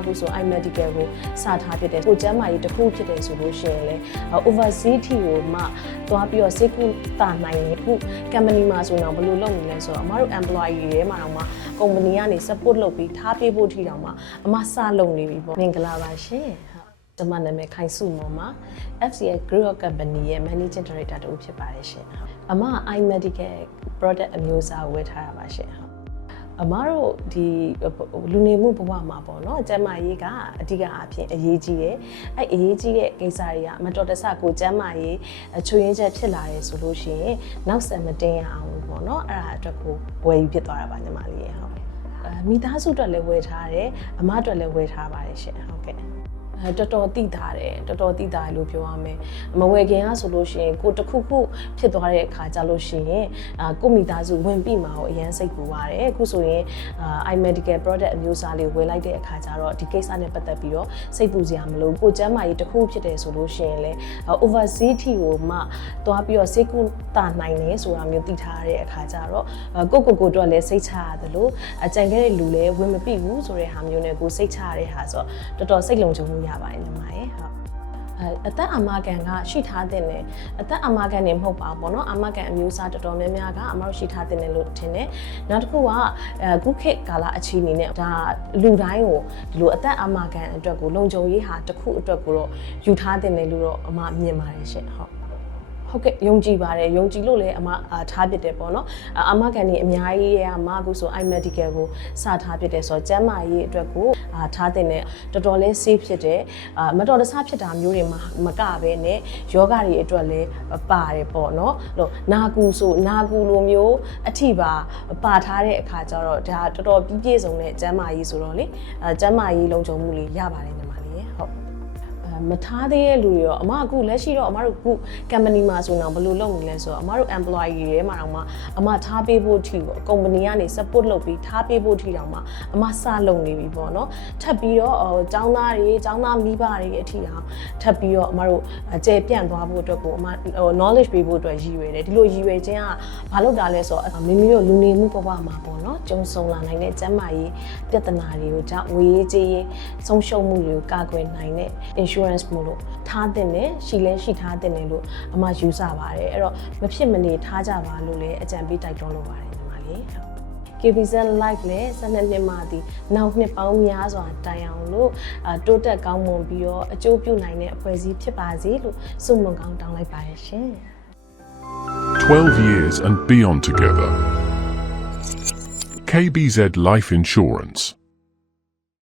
အခုဆို i medical ကိုစထားဖြစ်တယ်ကိုကျမ်းမာရေးတစ်ခုဖြစ်တယ်ဆိုလို့ရှိရင်လည်း overseas ထီကိုမှသွားပြီးတော့စိတ်ကူတာနိုင်တယ်အခု company မှာဆိုတော့ဘယ်လိုလုပ်နေလဲဆိုတော့အမတို့ employee တွေထဲမှာတော့မှ company ကနေ support လုပ်ပြီးထားပေးဖို့ထီတောင်မှအမစလုပ်နေပြီပေါ့မင်္ဂလာပါရှင်ဟုတ်ကျွန်မနာမည်ခိုင်စုမော်မှာ FCA Group of Company ရဲ့ Managing Director တူဖြစ်ပါတယ်ရှင်ဟုတ်အမ i medical product အမျိုးအစားကိုဝယ်ထားတာပါရှင်ဟုတ် အမားတို့ဒီလူနေမှုဘဝမှာပေါ့နော်ကျန်းမာရေးကအဓိကအဖြစ်အရေးကြီးတယ်အဲ့အရေးကြီးတဲ့ကိစ္စတွေကမတော်တဆကိုကျန်းမာရေးအချွေရင်းချက်ဖြစ်လာတယ်ဆိုလို့ရှိရင်နောက်ဆက်မတင်ရအောင်လို့ပေါ့နော်အဲ့ဒါအတွက်ကိုဝယ်ယူဖြစ်သွားတာပါညီမလေးရေဟုတ်အဲမိသားစုအတွက်လည်းဝယ်ထားတယ်အမအတွက်လည်းဝယ်ထားပါတယ်ရှင်ဟုတ်ကဲ့အဲ တော်တော်တိတာတယ်တော်တော်တိတာလို့ပြောရမယ်မဝယ်ခင်ကဆိုလို့ရှိရင်ကိုတစ်ခုခုဖြစ်သွားတဲ့အခါကြလို့ရှိရင်အာကိုမိသားစုဝင်ပြီမှာကိုအရန်စိတ်ပူပါတယ်အခုဆိုရင်အာ i medical product အမျိုးအစားလေးဝယ်လိုက်တဲ့အခါကျတော့ဒီကိစ္စနဲ့ပတ်သက်ပြီးတော့စိတ်ပူစရာမလိုကိုကျမ်းမာရေးတစ်ခုဖြစ်တယ်ဆိုလို့ရှိရင်လည်း overseas ထီကိုမှသွားပြီးတော့စိတ်ကူတာနိုင်တယ်ဆိုတာမျိုးသိထားရတဲ့အခါကျတော့ကိုကိုကိုတော့လည်းစိတ်ချရတယ်လို့အကြံခဲ့တဲ့လူလည်းဝင်မပြီဘူးဆိုတဲ့ဟာမျိုးနဲ့ကိုစိတ်ချရတဲ့ဟာဆိုတော့တော်တော်စိတ်လုံခြုံမှုရပါတယ်ညီမရေဟုတ်အသက်အာမခံကရှိထားတဲ့နဲ့အသက်အာမခံနေမဟုတ်ပါဘူးပေါ့နော်အာမခံအမျိုးအစားတော်တော်များများကအမတို့ရှိထားတဲ့နဲ့လို့ထင်တယ်နောက်တစ်ခုကအဲခုခေတ်ကာလအခြေအနေနဲ့ဒါလူတိုင်းကိုဒီလိုအသက်အာမခံအတွက်ကိုလုံခြုံရေးဟာတစ်ခုအတွက်ကိုတော့ယူထားတဲ့နဲ့လို့တော့အမမြင်ပါတယ်ရှင်ဟုတ် ဟုတ်ကဲ့ယုံကြည်ပါတယ်ယုံကြည်လို့လည်းအမအားထားပြတယ်ပေါ့နော်အာအမကန်နေအများကြီးရဲ့အမအခုဆို i medical ကိုစထားပြတယ်ဆိုတော့ကျန်းမာရေးအတွက်ကိုအာထားတဲ့နဲ့တော်တော်လေး safe ဖြစ်တယ်အာမတော်တဆဖြစ်တာမျိုးတွေမမကပဲနဲ့ယောဂတွေအတွက်လည်းပါတယ်ပေါ့နော်လို့နာကူဆိုနာကူလိုမျိုးအထိပါပါထားတဲ့အခါကျတော့ဒါတော်တော်ပြည့်ပြည့်စုံတဲ့ကျန်းမာရေးဆိုတော့လေအဲကျန်းမာရေးလုံခြုံမှုလေးရပါတယ်ညီမလေးရဲ့ဟုတ်အဲ မထားသေးတဲ့လူတွေရောအမအခုလက်ရှိတော့အမတို့အခု company မှာဆိုတော့ဘယ်လိုလုပ်နေလဲဆိုတော့အမတို့ employee တွေထဲမှာတော့မှအမထားပေးဖို့အထိပေါ့ company ကနေ support လုပ်ပြီးထားပေးဖို့အထိတောင်မှအမစလုပ်နေပြီပေါ့နော်ထပ်ပြီးတော့ဟိုចောင်းသားတွေចောင်းသားမိဘတွေအထိအောင်ထပ်ပြီးတော့အမတို့အကျယ်ပြန့်သွားဖို့အတွက်ကိုအမဟို knowledge ပေးဖို့အတွက်ရည်ရွယ်တယ်ဒီလိုရည်ရွယ်ခြင်းကဘာလို့တာလဲဆိုတော့မိမိတို့လူနေမှုဘဝမှာပေါ့နော်ကျုံဆုံလာနိုင်တဲ့ကျန်းမာရေးပြဿနာတွေကိုကြောင့်ဝေးကြေးရေးဆုံးရှုံးမှုတွေကိုကာကွယ်နိုင်တဲ့ insurance မို့လို့ထားတဲ့နဲ့ရှိလဲရှိထားတဲ့နဲ့လို့အမယူဆပါတယ်အဲ့တော့မဖြစ်မနေထားကြပါလို့လည်းအကြံပေးတိုက်တွန်းလိုပါတယ်ညီမလေးဟုတ် KBZ Live လည်း12နှစ်မှသည်နောက်နှစ်ပေါင်းများစွာတိုင်အောင်လို့အာတိုးတက်ကောင်းမွန်ပြီးတော့အကျိုးပြုနိုင်တဲ့အဖွဲ့အစည်းဖြစ်ပါစေလို့ဆုမွန်ကောင်းတောင်းလိုက်ပါရရှင်12 years and beyond together. KBZ Life Insurance.